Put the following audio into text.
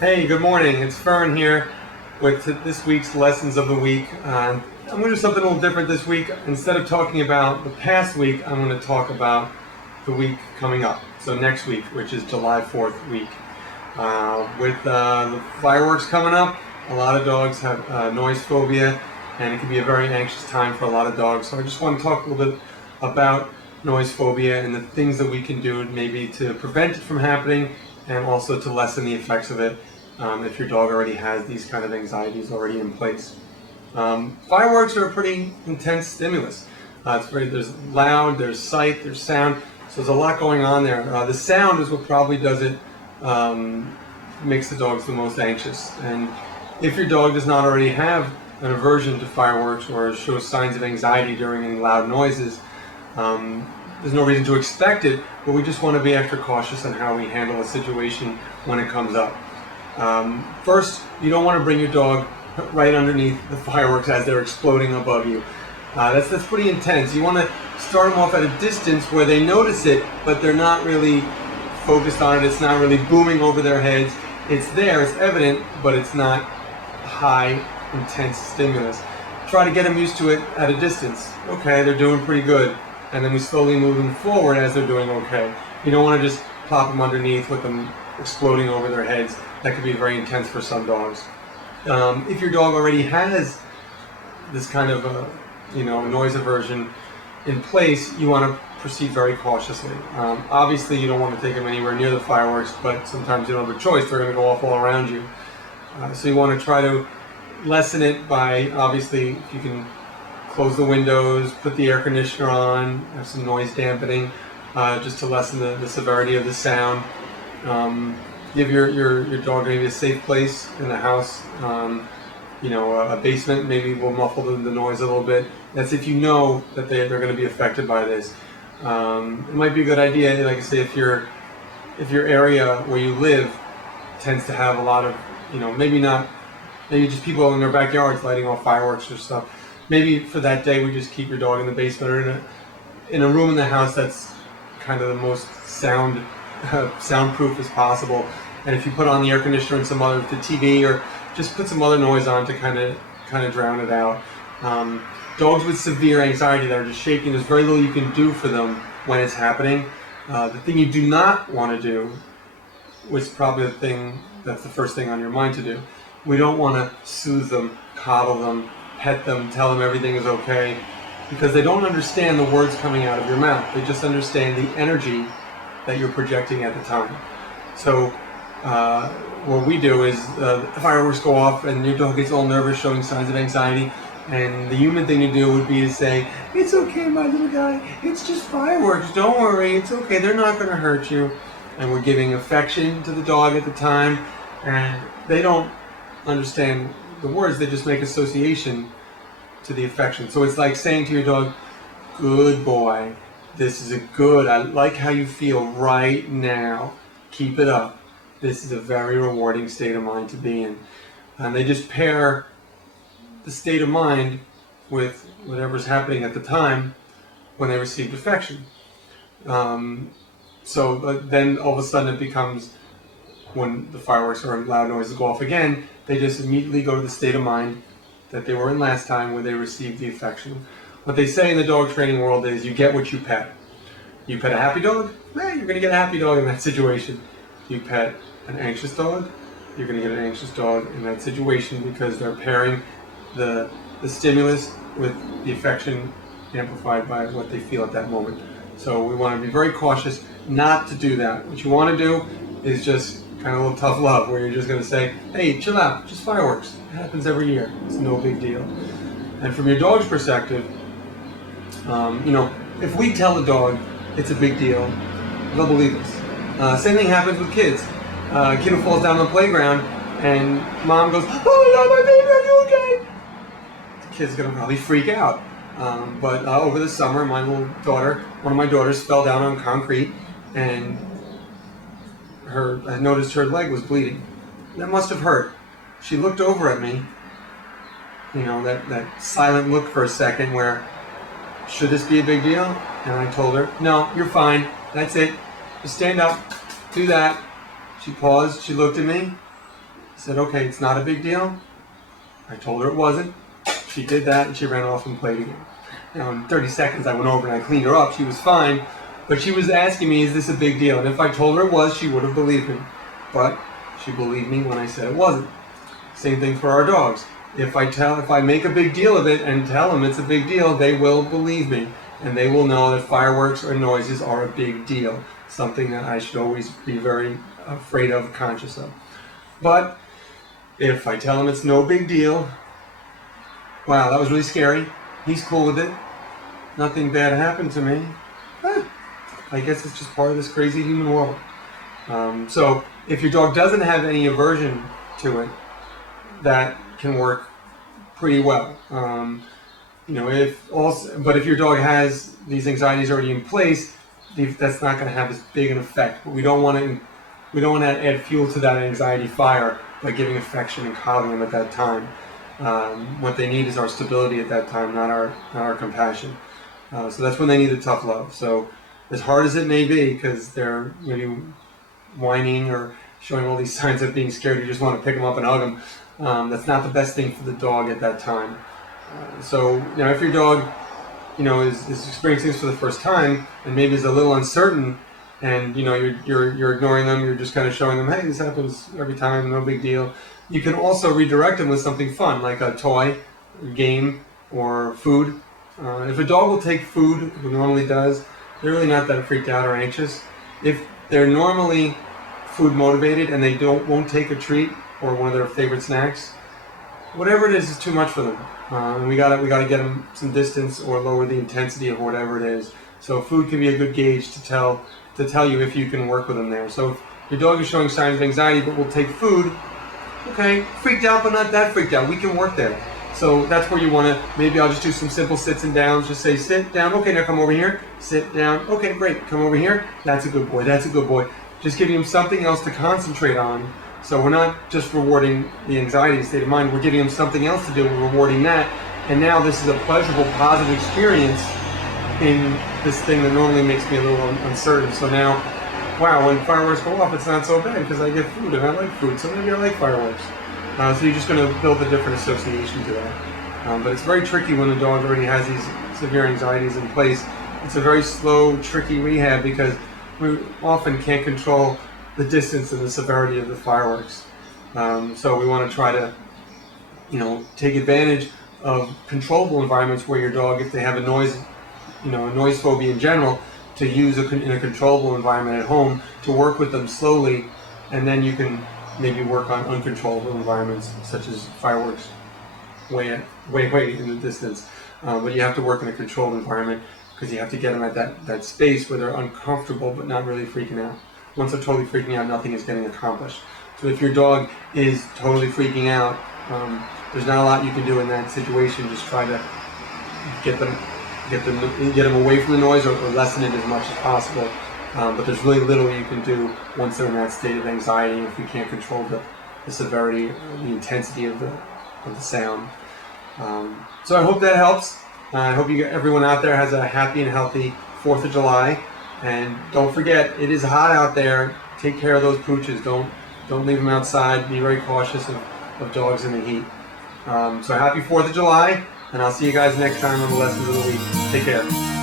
Hey, good morning. It's Fern here with this week's Lessons of the Week. I'm going to do something a little different this week. Instead of talking about the past week, I'm going to talk about the week coming up. So next week, which is July 4th week. With the fireworks coming up, a lot of dogs have noise phobia, and it can be a very anxious time for a lot of dogs. So I just want to talk a little bit about noise phobia and the things that we can do maybe to prevent it from happening and also to lessen the effects of it if your dog already has these kind of anxieties already in place. Fireworks are a pretty intense stimulus. There's loud, there's sight, there's sound, so there's a lot going on there. The sound is what probably does it, makes the dogs the most anxious. And if your dog does not already have an aversion to fireworks or shows signs of anxiety during any loud noises, there's no reason to expect it, but we just want to be extra cautious on how we handle a situation when it comes up. First, you don't want to bring your dog right underneath the fireworks as they're exploding above you. That's pretty intense. You want to start them off at a distance where they notice it, but they're not really focused on it. It's not really booming over their heads. It's there, it's evident, but it's not high, intense stimulus. Try to get them used to it at a distance. Okay, they're doing pretty good. And then we slowly move them forward as they're doing okay. You don't want to just plop them underneath with them exploding over their heads. That could be very intense for some dogs. If your dog already has this kind of noise aversion in place, you want to proceed very cautiously. Obviously, you don't want to take them anywhere near the fireworks, but sometimes you don't have a choice. They're going to go off all around you. So you want to try to lessen it by, obviously, if you can close the windows, put the air conditioner on, have some noise dampening, just to lessen the severity of the sound. Give your dog maybe a safe place in the house. A basement maybe will muffle the noise a little bit. That's if you know that they're going to be affected by this. It might be a good idea, like I say, if your area where you live tends to have a lot of, maybe just people in their backyards lighting off fireworks or stuff. Maybe for that day we just keep your dog in the basement or in a room in the house that's kind of the most soundproof as possible. And if you put on the air conditioner and the TV, or just put some other noise on to kind of drown it out. Dogs with severe anxiety that are just shaking, there's very little you can do for them when it's happening. The thing you do not want to do, which is probably that's the first thing on your mind to do. We don't want to soothe them, coddle them, pet them, tell them everything is okay, because they don't understand the words coming out of your mouth. They just understand the energy that you're projecting at the time. So what we do is the fireworks go off and your dog gets all nervous, showing signs of anxiety, and the human thing to do would be to say, "It's okay, my little guy, it's just fireworks, don't worry, it's okay, they're not going to hurt you." And we're giving affection to the dog at the time, and they don't understand the words, they just make association to the affection. So it's like saying to your dog, "Good boy, this is I like how you feel right now. Keep it up. This is a very rewarding state of mind to be in." And they just pair the state of mind with whatever's happening at the time when they received affection. Then all of a sudden it becomes, when the fireworks or loud noises go off again, they just immediately go to the state of mind that they were in last time where they received the affection. What they say in the dog training world is you get what you pet. You pet a happy dog, you're going to get a happy dog in that situation. You pet an anxious dog, you're going to get an anxious dog in that situation, because they're pairing the stimulus with the affection amplified by what they feel at that moment. So we want to be very cautious not to do that. What you want to do is just kind of a little tough love, where you're just going to say, "Hey, chill out, just fireworks. It happens every year. It's no big deal." And from your dog's perspective, if we tell the dog it's a big deal, they'll believe us. Same thing happens with kids. A kid who falls down on the playground and mom goes, "Oh my God, my baby, are you okay?" The kid's going to probably freak out. But over the summer, one of my daughters fell down on concrete, and I noticed her leg was bleeding. That must have hurt. She looked over at me, that silent look for a second where, should this be a big deal? And I told her, "No, you're fine. That's it. Just stand up. Do that." She paused. She looked at me. I said, okay, it's not a big deal. I told her it wasn't. She did that and she ran off and played again. Now in 30 seconds I went over and I cleaned her up. She was fine, but she was asking me, is this a big deal? And if I told her it was, she would have believed me. But she believed me when I said it wasn't. Same thing for our dogs. If I make a big deal of it and tell them it's a big deal, they will believe me. And they will know that fireworks or noises are a big deal. Something that I should always be very afraid of, conscious of. But if I tell him it's no big deal, wow, that was really scary. He's cool with it. Nothing bad happened to me. I guess it's just part of this crazy human world. So if your dog doesn't have any aversion to it, that can work pretty well. But if your dog has these anxieties already in place, that's not going to have as big an effect. But we don't want to add fuel to that anxiety fire by giving affection and coddling them at that time. What they need is our stability at that time, not our compassion. So that's when they need the tough love. So as hard as it may be, because they're maybe whining or showing all these signs of being scared, you just want to pick them up and hug them. That's not the best thing for the dog at that time. So if your dog is experiencing this for the first time and maybe is a little uncertain, and you're ignoring them, you're just kind of showing them, hey, this happens every time, no big deal. You can also redirect them with something fun, like a toy, game, or food. If a dog will take food, who normally does, they're really not that freaked out or anxious. If they're normally food motivated and they won't take a treat or one of their favorite snacks, whatever it is too much for them. And we gotta get them some distance or lower the intensity of whatever it is. So food can be a good gauge to tell you if you can work with them there. So if your dog is showing signs of anxiety but will take food, okay, freaked out but not that freaked out, we can work there. So that's where you want to, maybe I'll just do some simple sits and downs. Just say, sit down, okay, now come over here. Sit down, okay, great, come over here. That's a good boy, that's a good boy. Just giving him something else to concentrate on. So we're not just rewarding the anxiety state of mind, we're giving him something else to do, we're rewarding that. And now this is a pleasurable, positive experience in this thing that normally makes me a little uncertain. So now, wow, when fireworks go off, it's not so bad because I get food and I like food, so maybe I like fireworks. So you're just going to build a different association to that. But it's very tricky when the dog already has these severe anxieties in place. It's a very slow, tricky rehab because we often can't control the distance and the severity of the fireworks. So we want to try to, take advantage of controllable environments where your dog, if they have a noise phobia in general, to use in a controllable environment at home to work with them slowly, and then you can maybe work on uncontrollable environments such as fireworks way in the distance. But you have to work in a controlled environment because you have to get them at that space where they're uncomfortable but not really freaking out. Once they're totally freaking out, nothing is getting accomplished. So if your dog is totally freaking out, there's not a lot you can do in that situation. Just try to get them away from the noise or lessen it as much as possible. But there's really little you can do once they're in that state of anxiety if you can't control the severity, the intensity of the sound. So I hope that helps. I hope everyone out there has a happy and healthy 4th of July. And don't forget, it is hot out there. Take care of those pooches. Don't leave them outside. Be very cautious of dogs in the heat. So happy 4th of July, and I'll see you guys next time on the Lessons of the Week. Take care.